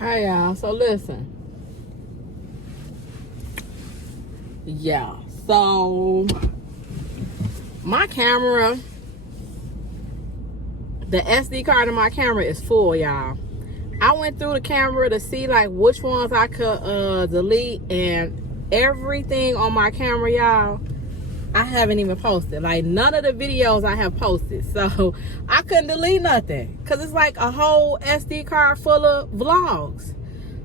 Hi y'all, so listen. Yeah, so my camera, the SD card in my camera is full, y'all. I went through the camera to see like which ones I could delete, and everything on my camera, y'all, I haven't even posted. Like none of the videos I have posted, so I couldn't delete nothing because it's like a whole SD card full of vlogs.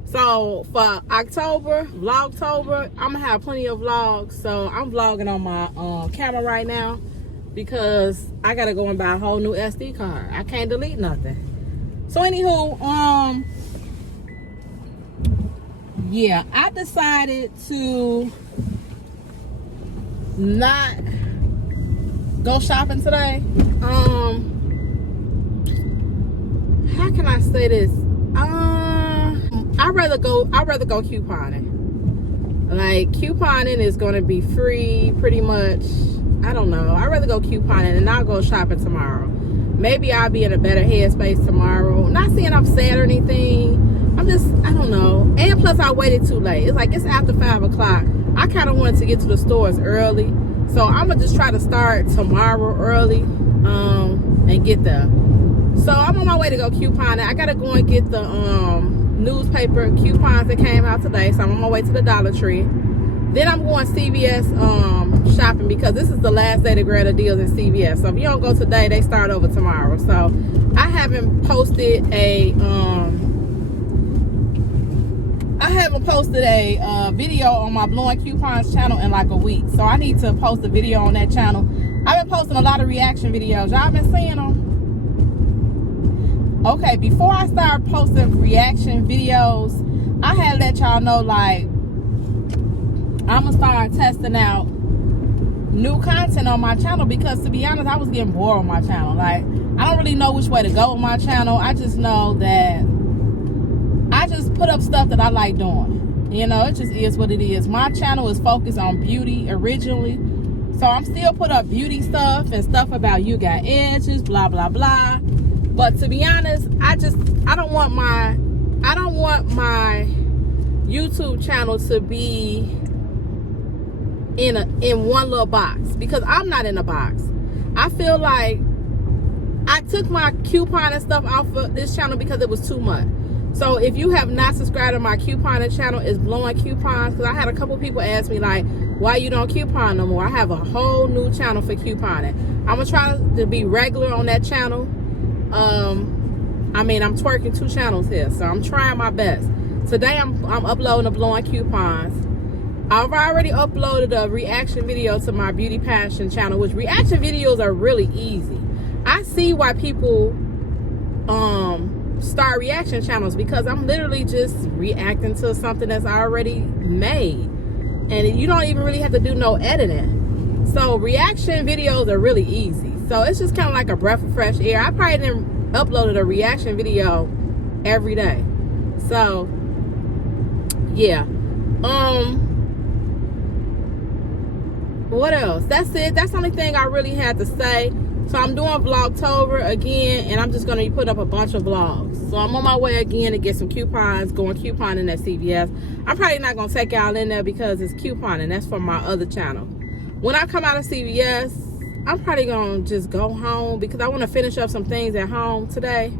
So for October, Vlogtober, I'm gonna have plenty of vlogs. So I'm vlogging on my camera right now because I gotta go and buy a whole new SD card. I can't delete nothing. So anywho, yeah, I decided to not go shopping today. How can I say this? I'd rather go couponing. Like couponing is gonna be free pretty much. I don't know. I'd rather go couponing and not go shopping tomorrow. Maybe I'll be in a better headspace tomorrow. Not saying I'm sad or anything. I don't know. And plus I waited too late. It's like it's after 5 o'clock. I kind of wanted to get to the stores early. So I'm gonna just try to start tomorrow early and get there. So I'm on my way to go couponing. I gotta go and get the newspaper coupons that came out today. So I'm on my way to the Dollar Tree. Then I'm going CVS shopping because this is the last day to grab the deals in CVS. So if you don't go today, they start over tomorrow. So I haven't posted a video on my Blowing Coupons channel in like a week. So I need to post a video on that channel. I've been posting a lot of reaction videos. Y'all been seeing them? Okay, before I start posting reaction videos, I had to let y'all know, like, I'm gonna start testing out new content on my channel because, to be honest, I was getting bored on my channel. Like, I don't really know which way to go with my channel. I just know that I just put up stuff that I like doing. You know, it just is what it is. My channel is focused on beauty originally. So I'm still put up beauty stuff and stuff about you got edges, blah, blah, blah. But to be honest, I don't want my YouTube channel to be in one little box because I'm not in a box. I feel like I took my coupon and stuff off of this channel because it was too much. So if you have not subscribed to my couponing channel, it's Blowing Coupons, because I had a couple people ask me like, why you don't coupon no more? I have a whole new channel for couponing. I'm gonna try to be regular on that channel. I mean, I'm twerking 2 channels here, so I'm trying my best. Today I'm uploading the Blowing Coupons. I've already uploaded a reaction video to my Beauty Passion channel, which reaction videos are really easy. I see why people start reaction channels because I'm literally just reacting to something that's already made, and you don't even really have to do no editing. So reaction videos are really easy. So it's just kind of like a breath of fresh air. I probably didn't upload a reaction video every day. So yeah. What else? That's it. That's the only thing I really had to say. So I'm doing Vlogtober again, and I'm just going to put up a bunch of vlogs. So I'm on my way again to get some coupons, going couponing at CVS. I'm probably not going to take y'all in there because it's couponing. That's for my other channel. When I come out of CVS, I'm probably going to just go home because I want to finish up some things at home today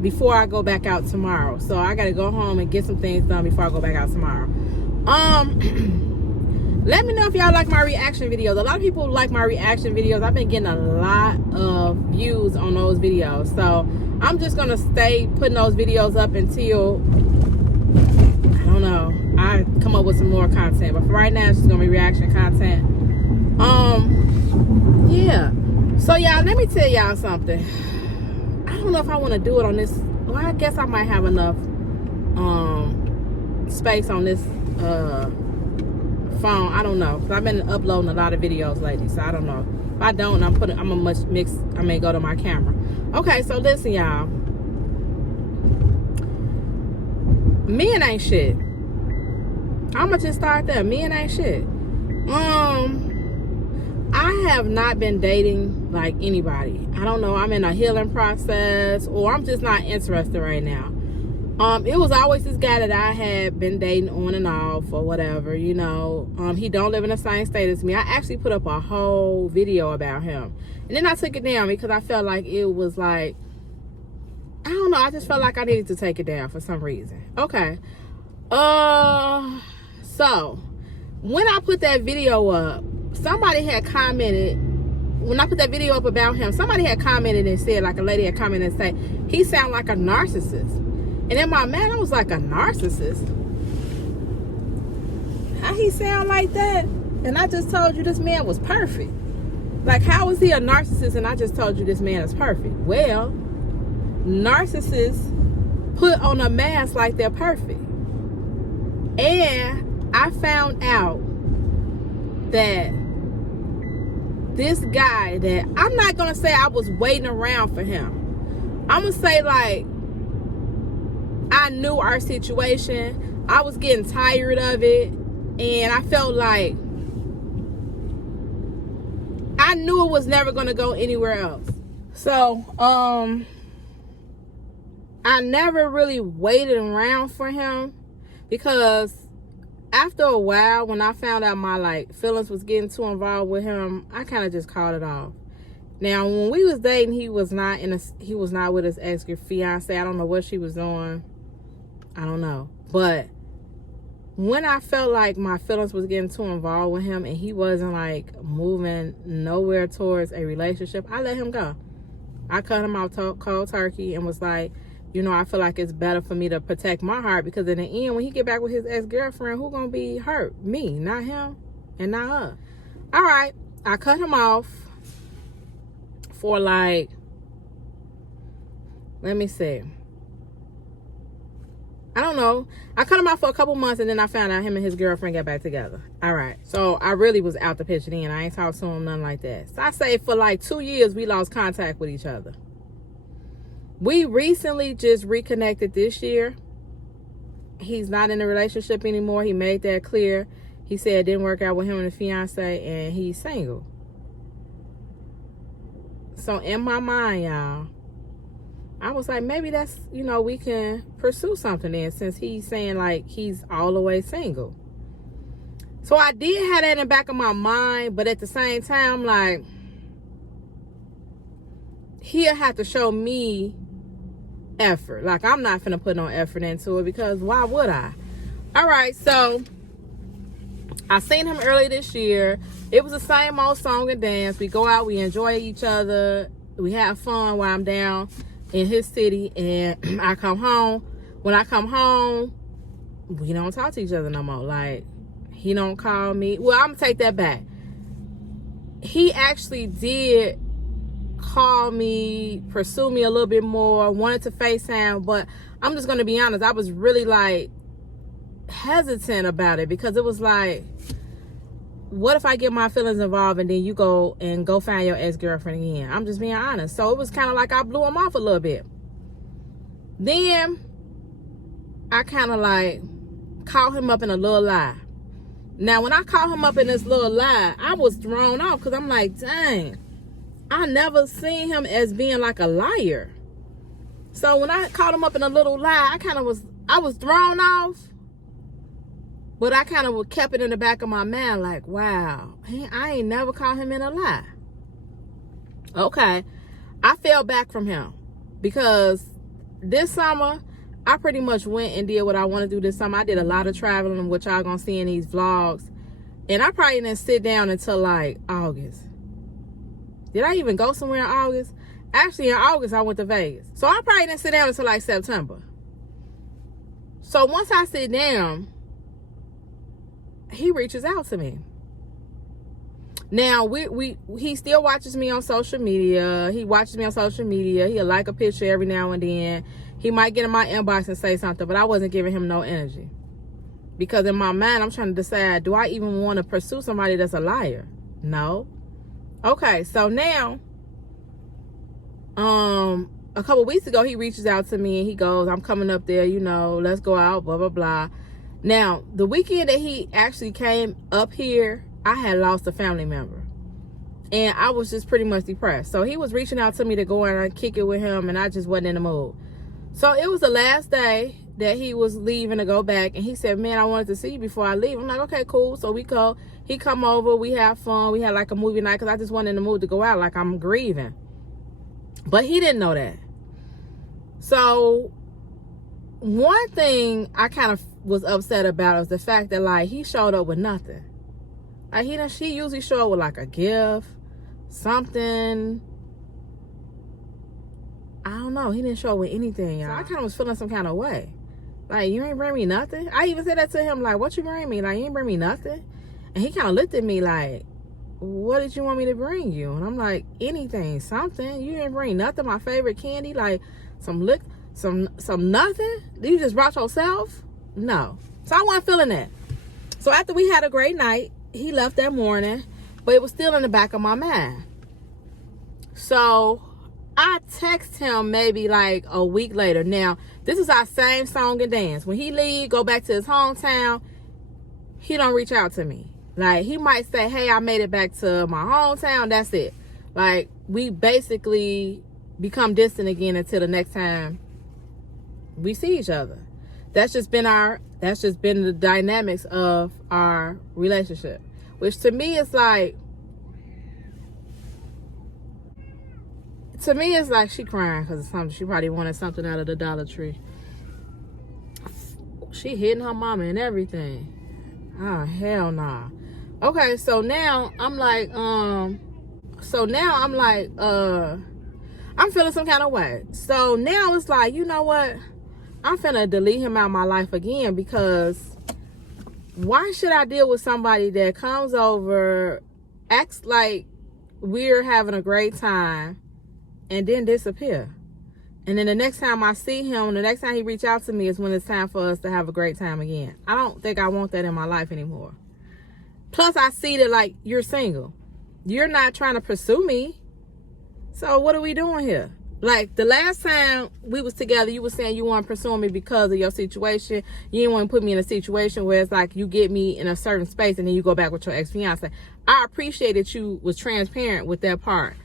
before I go back out tomorrow. So I got to go home and get some things done before I go back out tomorrow. Let me know if y'all like my reaction videos. A lot of people like my reaction videos. I've been getting a lot of views on those videos. So I'm just going to stay putting those videos up until, I don't know, I come up with some more content. But for right now, it's just going to be reaction content. Yeah. So y'all, let me tell y'all something. I don't know if I want to do it on this. Well, I guess I might have enough space on this phone. I don't know, because I've been uploading a lot of videos lately, so I don't know. If I don't, I may go to my camera. Okay, so listen, y'all. Men ain't shit. I'ma just start there. Men ain't shit. I have not been dating like anybody. I don't know, I'm in a healing process, or I'm just not interested right now. It was always this guy that I had been dating on and off or whatever, you know. He don't live in the same state as me. I actually put up a whole video about him. And then I took it down because I felt like it was like, I don't know, I just felt like I needed to take it down for some reason. Okay. So when I put that video up, somebody had commented, when I put that video up about him, somebody had commented and said, like a lady had commented and said, he sound like a narcissist. And in my mind, I was like, a narcissist? How he sound like that? And I just told you this man was perfect. Like, how is he a narcissist and I just told you this man is perfect? Well, narcissists put on a mask like they're perfect. And I found out that this guy that, I'm not going to say I was waiting around for him. I'm going to say, like, I knew our situation. I was getting tired of it. And I felt like I knew it was never going to go anywhere else. So, I never really waited around for him, because after a while, when I found out my like feelings was getting too involved with him, I kind of just called it off. Now, when we was dating, he was not with his ex-fiance. I don't know what she was doing. I don't know. But when I felt like my feelings was getting too involved with him and he wasn't like moving nowhere towards a relationship, I let him go. I cut him out cold turkey and was like, you know, I feel like it's better for me to protect my heart, because in the end, when he get back with his ex-girlfriend, who gonna be hurt? Me, not him, and not her. All right, I cut him off for like, let me see, I don't know. I cut him off for a couple months, and then I found out him and his girlfriend got back together. All right, so I really was out the picture then. I ain't talked to him, nothing like that. So I say for like 2 years, we lost contact with each other. We recently just reconnected this year. He's not in a relationship anymore. He made that clear. He said it didn't work out with him and his fiance, and he's single. So in my mind, y'all, I was like, maybe that's, you know, we can pursue something then, since he's saying like he's all the way single. So I did have that in the back of my mind, but at the same time, like, he'll have to show me effort. Like, I'm not finna put no effort into it, because why would I? All right, so I seen him earlier this year. It was the same old song and dance. We go out, we enjoy each other, we have fun while I'm down in his city, and I come home. When I come home, we don't talk to each other no more. Like, he don't call me. Well, I'm gonna take that back. He actually did call me, pursue me a little bit more, wanted to FaceTime, but I'm just gonna be honest, I was really like hesitant about it, because it was like, what if I get my feelings involved and then you go find your ex-girlfriend again? I'm just being honest. So it was kind of like I blew him off a little bit. Then I kind of like caught him up in a little lie. Now, when I caught him up in this little lie, I was thrown off, because I'm like, dang, I never seen him as being like a liar. So when I caught him up in a little lie, I was thrown off, but I kind of kept it in the back of my mind, like, wow, I ain't never caught him in a lie. Okay, I fell back from him, because this summer, I pretty much went and did what I want to do this summer. I did a lot of traveling, which y'all gonna see in these vlogs, and I probably didn't sit down until like August. Did I even go somewhere in August? Actually, in August, I went to Vegas. So I probably didn't sit down until like September. So once I sit down, he reaches out to me. Now, he still watches me on social media. He watches me on social media. He'll like a picture every now and then. He might get in my inbox and say something, but I wasn't giving him no energy. Because in my mind, I'm trying to decide, do I even want to pursue somebody that's a liar? No. Okay, so now, a couple weeks ago, he reaches out to me and he goes, I'm coming up there, you know, let's go out, blah, blah, blah. Now, the weekend that he actually came up here, I had lost a family member. And I was just pretty much depressed. So he was reaching out to me to go and kick it with him, and I just wasn't in the mood. So it was the last day that he was leaving to go back, and he said, man, I wanted to see you before I leave. I'm like, okay, cool. So we go, he come over, we have fun, we had like a movie night, because I just wasn't in the mood to go out, like I'm grieving. But he didn't know that. So one thing I kind of was upset about was the fact that, like, he showed up with nothing. Like, she usually show up with like a gift, something. I don't know. He didn't show up with anything, y'all. So I kind of was feeling some kind of way. Like, you ain't bring me nothing? I even said that to him, like, what you bring me? Like, you ain't bring me nothing? And he kind of looked at me like, what did you want me to bring you? And I'm like, anything, something. You didn't bring nothing, my favorite candy, like some nothing? You just brought yourself? No. So I wasn't feeling that. So after we had a great night, he left that morning, but it was still in the back of my mind. So I text him maybe like a week later. Now, this is our same song and dance. When he leave, go back to his hometown, he don't reach out to me. Like, he might say, hey, I made it back to my hometown. That's it. Like, we basically become distant again until the next time we see each other. That's just been the dynamics of our relationship. Which to me is like, she crying because of something. She probably wanted something out of the Dollar Tree. She hitting her mama and everything. Oh, hell nah. Okay, so now I'm like, I'm feeling some kind of way. So now it's like, you know what? I'm finna delete him out of my life again, because why should I deal with somebody that comes over, acts like we're having a great time, and then disappear? And then the next time I see him, the next time he reach out to me is when it's time for us to have a great time again. I don't think I want that in my life anymore. Plus, I see that, like, you're single. You're not trying to pursue me. So what are we doing here? Like, the last time we was together, you were saying you weren't pursuing me because of your situation. You didn't want to put me in a situation where it's like you get me in a certain space and then you go back with your ex-fiance. I appreciate that you was transparent with that part.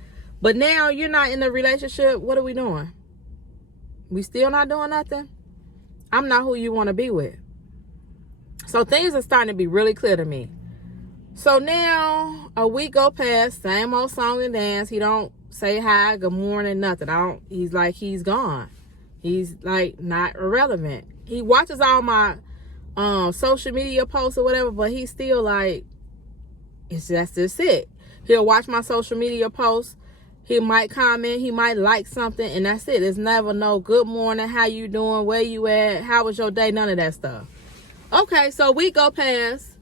But now you're not in a relationship. What are we doing? We still not doing nothing? I'm not who you want to be with. So things are starting to be really clear to me. So now a week go past, same old song and dance. He don't say hi, good morning, nothing. He's like, he's gone. He's like not irrelevant. He watches all my social media posts or whatever, but he's still like, that's just it. He'll watch my social media posts. He might comment, he might like something, and that's it. It's never no good morning, how you doing, where you at, how was your day, none of that stuff. Okay, so we go past,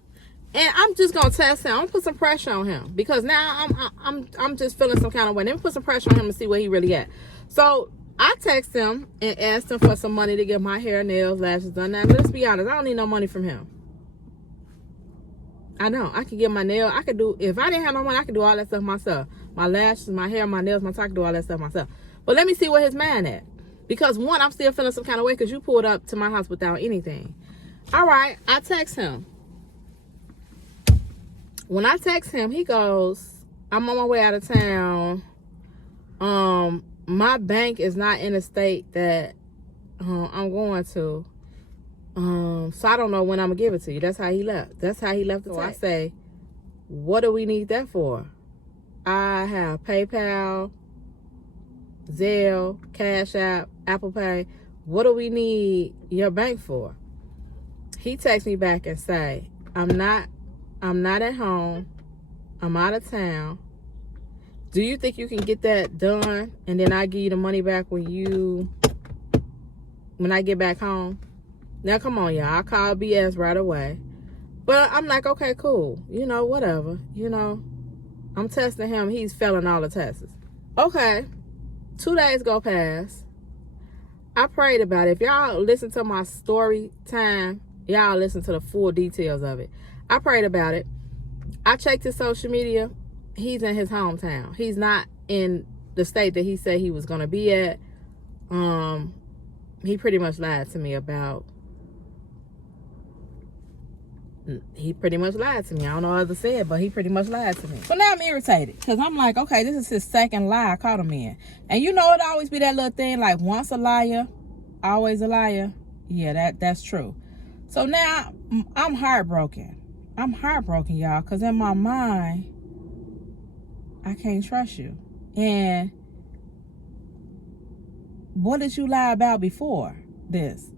and I'm just gonna test him. I'm gonna put some pressure on him, because now I'm just feeling some kind of way. Let me put some pressure on him to see where he really at. So I text him and asked him for some money to get my hair, nails, lashes done. Now let's be honest, I don't need no money from him. I know I could get my nail. I could do, if I didn't have no money, I could do all that stuff myself. My lashes, my hair, my nails, my tie, I could do all that stuff myself. But let me see where his man at. Because one, I'm still feeling some kind of way because you pulled up to my house without anything. All right, I text him. When I text him, he goes, I'm on my way out of town. My bank is not in a state that I'm going to. So I don't know when I'm gonna give it to you. That's how he left. That's how he left the text. So I say, what do we need that for? I have PayPal, Zelle, Cash App, Apple Pay. What do we need your bank for? He texts me back and say, I'm not at home. I'm out of town. Do you think you can get that done and then I give you the money back when I get back home? Now, come on, y'all. I call BS right away. But I'm like, okay, cool. You know, whatever. You know, I'm testing him. He's failing all the tests. Okay. 2 days go past. I prayed about it. If y'all listen to my story time, y'all listen to the full details of it. I prayed about it. I checked his social media. He's in his hometown. He's not in the state that he said he was going to be at. He pretty much lied to me about... He pretty much lied to me. I don't know what to say, but he pretty much lied to me. So now I'm irritated because I'm like, okay, this is his second lie I caught him in. And you know, it always be that little thing like, once a liar, always a liar. Yeah, that's true. So now I'm heartbroken. I'm heartbroken, y'all, because in my mind, I can't trust you. And what did you lie about before this?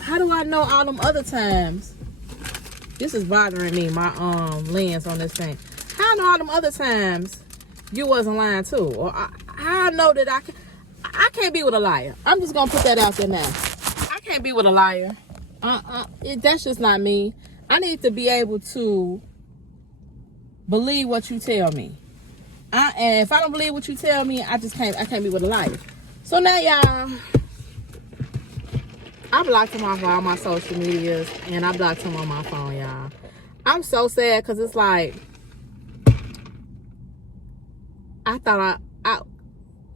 How do I know all them other times? This is bothering me, my lens on this thing. How I know all them other times you wasn't lying too? Or how I know that I can't be with a liar. I'm just gonna put that out there now. I can't be with a liar. That's just not me. I need to be able to believe what you tell me. And if I don't believe what you tell me, I can't be with a liar. So now, y'all, I blocked him off all my social medias, and I blocked him on my phone, y'all. I'm so sad, because it's like, I thought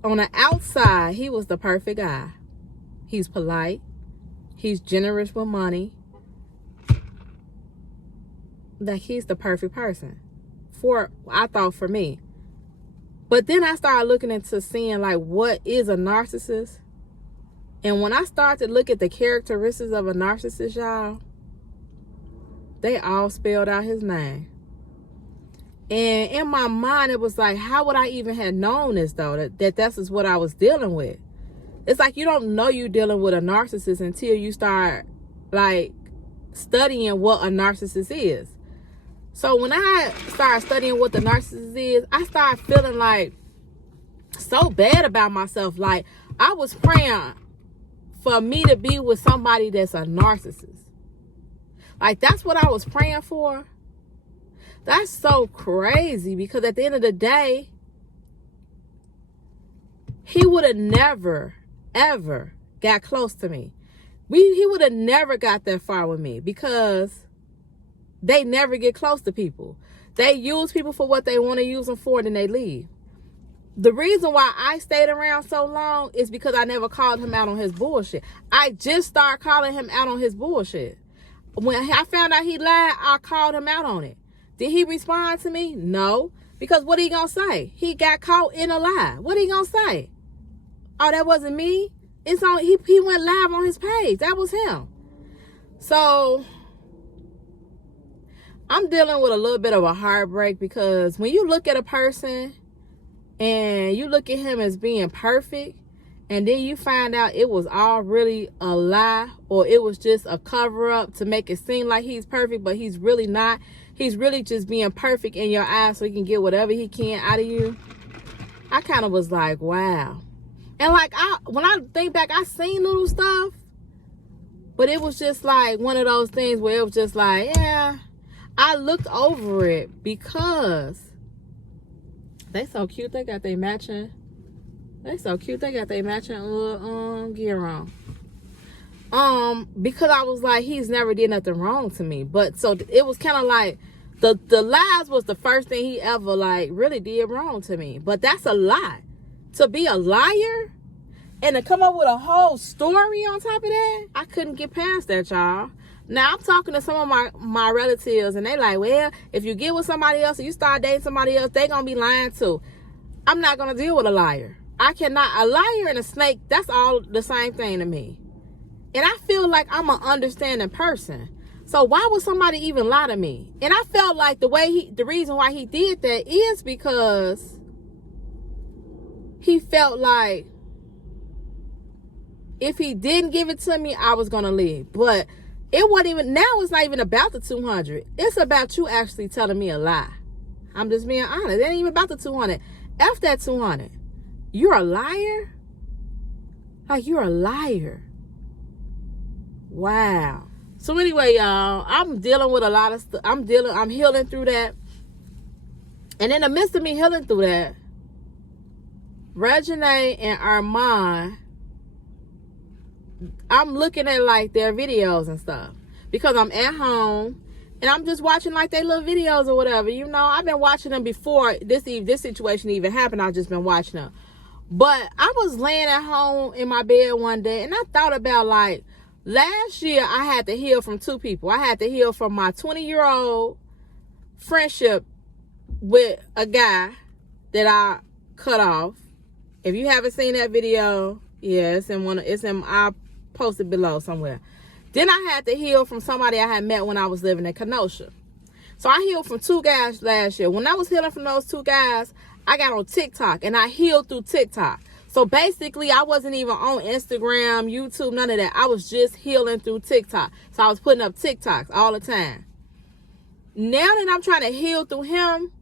on the outside, he was the perfect guy. He's polite. He's generous with money. Like, he's the perfect person. I thought for me. But then I started looking into seeing, like, what is a narcissist? And when I started to look at the characteristics of a narcissist, y'all, they all spelled out his name. And in my mind, it was like, how would I even have known this, though? That's just what I was dealing with. It's like you don't know you're dealing with a narcissist until you start, like, studying what a narcissist is. So when I started studying what the narcissist is, I started feeling like so bad about myself. Like, I was praying for me to be with somebody that's a narcissist. Like, that's what I was praying for. That's so crazy, because at the end of the day, he would have never, ever got close to me. He would have never got that far with me, because they never get close to people. They use people for what they want to use them for, and then they leave. The reason why I stayed around so long is because I never called him out on his bullshit. I just started calling him out on his bullshit. When I found out he lied, I called him out on it. Did he respond to me? No. Because what he gonna say? He got caught in a lie. What he gonna say? Oh, that wasn't me? It's on. He went live on his page. That was him. So I'm dealing with a little bit of a heartbreak, because when you look at a person and you look at him as being perfect, and then you find out it was all really a lie, or it was just a cover-up to make it seem like he's perfect, but he's really not. He's really just being perfect in your eyes so he can get whatever he can out of you. I kind of was like, wow. And like, when I think back, I seen little stuff, but it was just like one of those things where it was just like, yeah, I looked over it, because they so cute. They got their matching. They so cute. They got their matching little gear on. Because I was like, he's never did nothing wrong to me. But so it was kind of like the lies was the first thing he ever like really did wrong to me. But that's a lie. To be a liar and to come up with a whole story on top of that, I couldn't get past that, y'all. Now, I'm talking to some of my relatives, and they like, well, if you get with somebody else or you start dating somebody else, they going to be lying too. I'm not going to deal with a liar. I cannot. A liar and a snake, that's all the same thing to me. And I feel like I'm an understanding person. So why would somebody even lie to me? And I felt like the reason why he did that is because he felt like if he didn't give it to me, I was going to leave. But it wasn't even, now it's not even about the 200. It's about you actually telling me a lie. I'm just being honest. It ain't even about the 200. F that 200. You're a liar? Like, you're a liar. Wow. So anyway, y'all, I'm dealing with a lot of stuff. I'm healing through that. And in the midst of me healing through that, Reginae and ARMON'S, I'm looking at like their videos and stuff, because I'm at home and I'm just watching like their little videos or whatever. You know, I've been watching them before this situation even happened. I've just been watching them. But I was laying at home in my bed one day, and I thought about, like, last year I had to heal from two people. I had to heal from my 20-year-old friendship with a guy that I cut off. If you haven't seen that video, yeah, it's in post it below somewhere. Then I had to heal from somebody I had met when I was living in Kenosha. So I healed from 2 guys last year. When I was healing from those 2 guys, I got on TikTok and I healed through TikTok. So basically, I wasn't even on Instagram, YouTube, none of that. I was just healing through TikTok. So I was putting up TikToks all the time. Now that I'm trying to heal through him,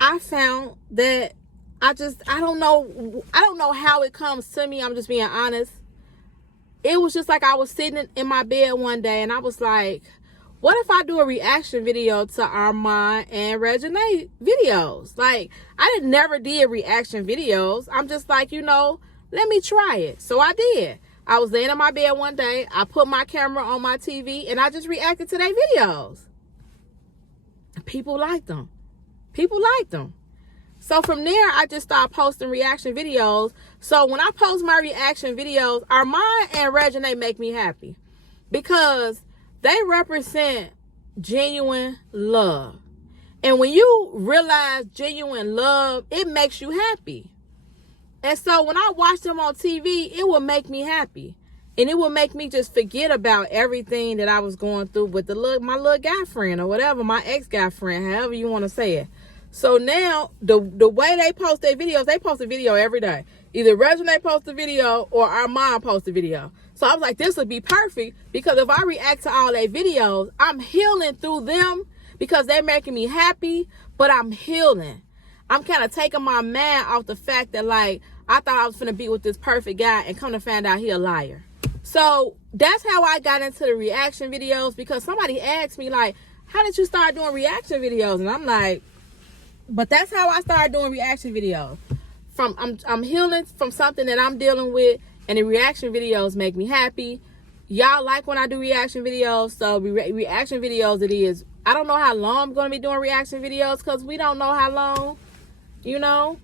I found that I don't know how it comes to me. I'm just being honest. It was just like I was sitting in my bed one day and I was like, what if I do a reaction video to ARMON'S and Reginae videos? Like, I never did reaction videos. I'm just like, let me try it. So I did. I was laying in my bed one day. I put my camera on my TV and I just reacted to their videos. People liked them. So from there, I just started posting reaction videos. So when I post my reaction videos, ARMON'S and Reginae make me happy because they represent genuine love. And when you realize genuine love, it makes you happy. And so when I watch them on TV, it will make me happy. And it will make me just forget about everything that I was going through with my little guy friend or whatever, my ex-guy friend, however you want to say it. So now, the way they post their videos, they post a video every day. Either Reginae posts a video or ARMON'S posts a video. So I was like, this would be perfect because if I react to all their videos, I'm healing through them because they're making me happy, but I'm healing. I'm kind of taking my mind off the fact that, like, I thought I was going to be with this perfect guy and come to find out he a liar. So that's how I got into the reaction videos because somebody asked me, like, how did you start doing reaction videos? And I'm like, but that's how I started doing reaction videos. I'm healing from something that I'm dealing with, and the reaction videos make me happy. Y'all like when I do reaction videos, so reaction videos it is. I don't know how long I'm going to be doing reaction videos because we don't know how long, Not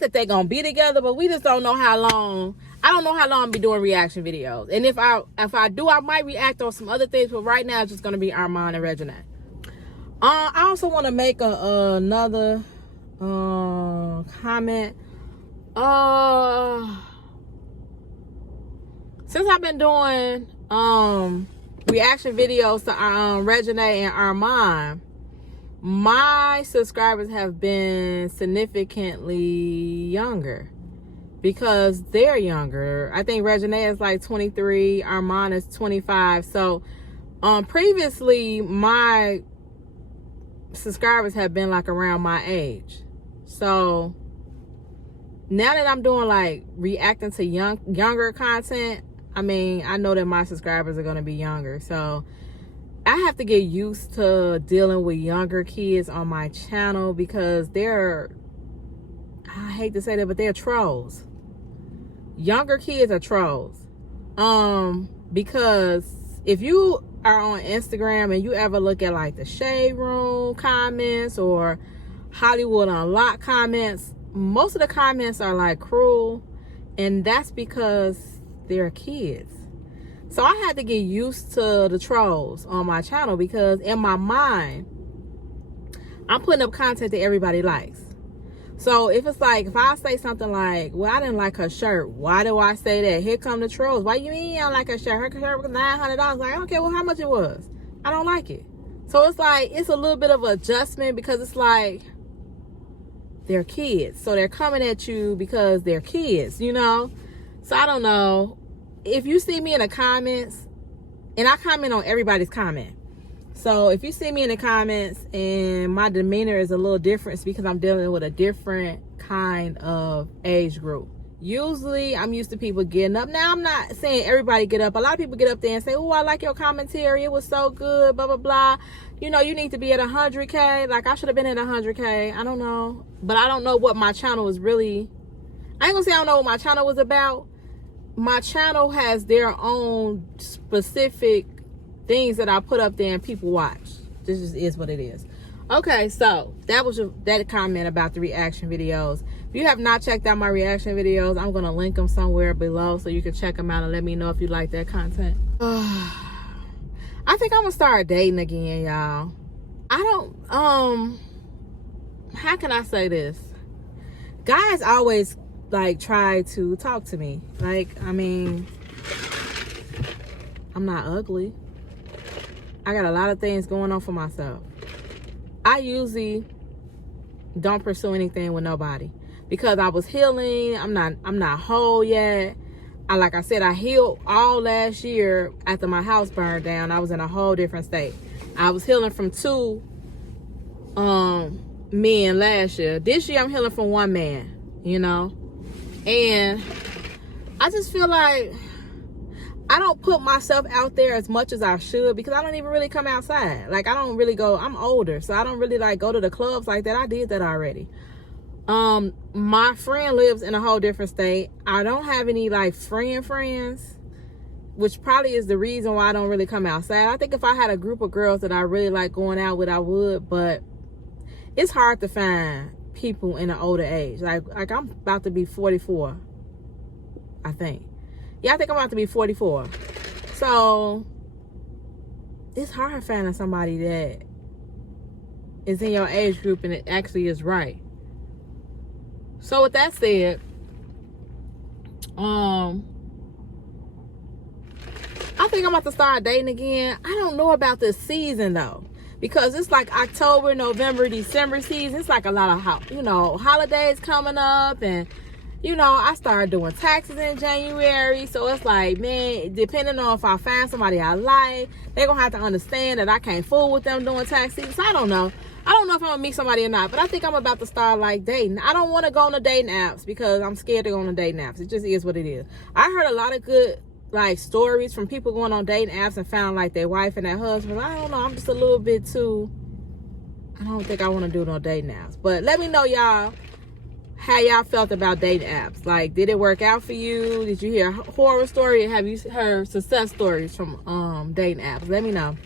that they're going to be together, but we just don't know how long. I don't know how long I'll be doing reaction videos. And if I do, I might react on some other things, but right now it's just going to be ARMON'S and Reginae. I also want to make another comment. Since I've been doing reaction videos to Reginae and ARMON'S, my subscribers have been significantly younger because they're younger. I think Reginae is like 23, ARMON'S is 25. So previously my subscribers have been like around my age. So now that I'm doing like reacting to younger content, I mean, I know that my subscribers are going to be younger. So I have to get used to dealing with younger kids on my channel because I hate to say that, but they're trolls. Younger kids are trolls. Because if you are on Instagram and you ever look at like the Shade Room comments or Hollywood Unlocked comments, most of the comments are like cruel, and that's because they're kids. So I had to get used to the trolls on my channel because in my mind, I'm putting up content that everybody likes. So if it's like, if I say something like, well, I didn't like her shirt, why do I say that? Here come the trolls. Why you mean you don't like her shirt? Her shirt was $900. Like, okay, well, how much it was? I don't like it. So it's like, it's a little bit of an adjustment because it's like, they're kids. So they're coming at you because they're kids, So I don't know. If you see me in the comments, and I comment on everybody's comment. So if you see me in the comments and my demeanor is a little different, it's because I'm dealing with a different kind of age group. Usually I'm used to people getting up. Now I'm not saying everybody get up. A lot of people get up there and say, oh, I like your commentary. It was so good, blah, blah, blah. You need to be at 100K. Like I should have been at 100K. I don't know. But I don't know what my channel was really. I ain't gonna say I don't know what my channel was about. My channel has their own specific things that I put up there and people watch. This just is what it is. Okay, so that was that comment about the reaction videos. If you have not checked out my reaction videos, I'm going to link them somewhere below so you can check them out and let me know if you like that content. I think I'm going to start dating again, y'all. I don't, how can I say this? Guys always like try to talk to me. Like, I mean, I'm not ugly. I got a lot of things going on for myself. I usually don't pursue anything with nobody because I was healing. I'm not whole yet. Like I said, I healed all last year after my house burned down. I was in a whole different state. I was healing from 2 men last year. This year I'm healing from 1 man, you know. And I just feel like I don't put myself out there as much as I should because I don't even really come outside. Like, I don't really go. I'm older, so I don't really like go to the clubs like that. I did that already. My friend lives in a whole different state. I don't have any like friends, which probably is the reason why I don't really come outside. I think if I had a group of girls that I really like going out with, I would, but it's hard to find people in an older age. Like I'm about to be 44, I think. Yeah, I think I'm about to be 44. So it's hard finding somebody that is in your age group and it actually is right. So with that said, I think I'm about to start dating again. I don't know about this season though, because it's like October, November, December season. It's like a lot of holidays coming up, and I started doing taxes in January. So it's like, man, depending on if I find somebody I like, they're going to have to understand that I can't fool with them doing tax season. So I don't know. I don't know if I'm going to meet somebody or not, but I think I'm about to start like dating. I don't want to go on the dating apps because I'm scared to go on the dating apps. It just is what it is. I heard a lot of good like stories from people going on dating apps and found like their wife and their husband. I don't know. I'm just a little bit too, I don't think I want to do no dating apps. But let me know, y'all, how y'all felt about dating apps. Like, did it work out for you? Did you hear a horror story? Have you heard success stories from dating apps? Let me know.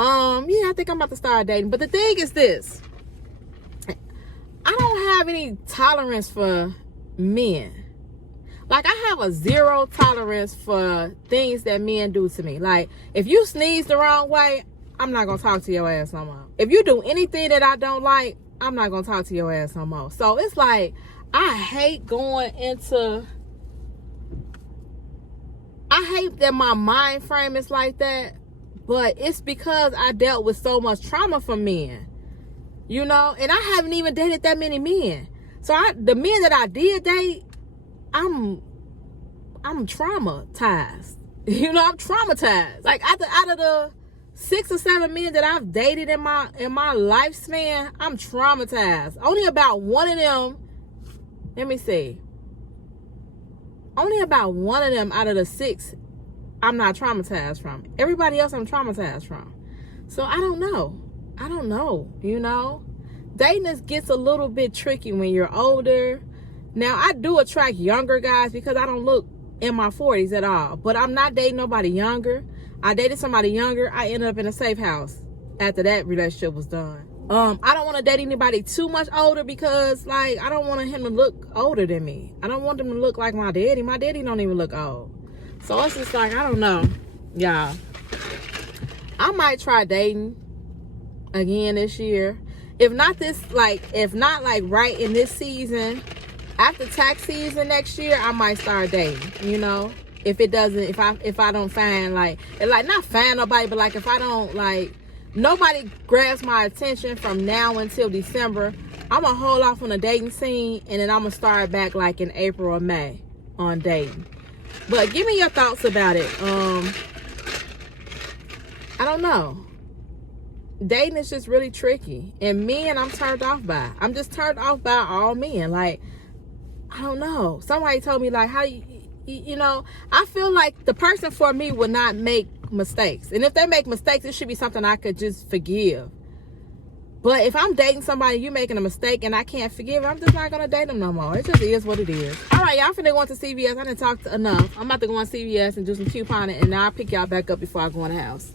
Yeah, I think I'm about to start dating. But the thing is this. I don't have any tolerance for men. Like, I have a 0 tolerance for things that men do to me. Like, if you sneeze the wrong way, I'm not going to talk to your ass no more. If you do anything that I don't like, I'm not going to talk to your ass no more. So it's like, I hate that my mind frame is like that. But it's because I dealt with so much trauma from men. And I haven't even dated that many men. So the men that I did date, I'm traumatized. I'm traumatized. Like, out of the 6 or 7 men that I've dated in my lifespan, I'm traumatized. Only about one of them, let me see. Only about one of them out of the 6 I'm not traumatized from. Everybody else I'm traumatized from. So I don't know. Dating gets a little bit tricky when you're older. Now, I do attract younger guys because I don't look in my 40s at all. But I'm not dating nobody younger. I dated somebody younger. I ended up in a safe house after that relationship was done. I don't want to date anybody too much older because, like, I don't want him to look older than me. I don't want him to look like my daddy. My daddy don't even look old. So it's just like, I don't know, y'all. I might try dating again this year. If not right in this season, after tax season next year, I might start dating, If it doesn't, if I don't find not find nobody, but like if I don't nobody grabs my attention from now until December, I'm gonna hold off on the dating scene, and then I'm gonna start back like in April or May on dating. But give me your thoughts about it. I don't know. Dating is just really tricky, and men I'm turned off by. I'm just turned off by all men. Like, I don't know. Somebody told me like, how I feel like the person for me would not make mistakes. And if they make mistakes, it should be something I could just forgive. But if I'm dating somebody, you making a mistake and I can't forgive, I'm just not going to date them no more. It just is what it is. All right, y'all finna go into CVS. I didn't talk enough. I'm about to go on CVS and do some couponing, and I'll pick y'all back up before I go in the house.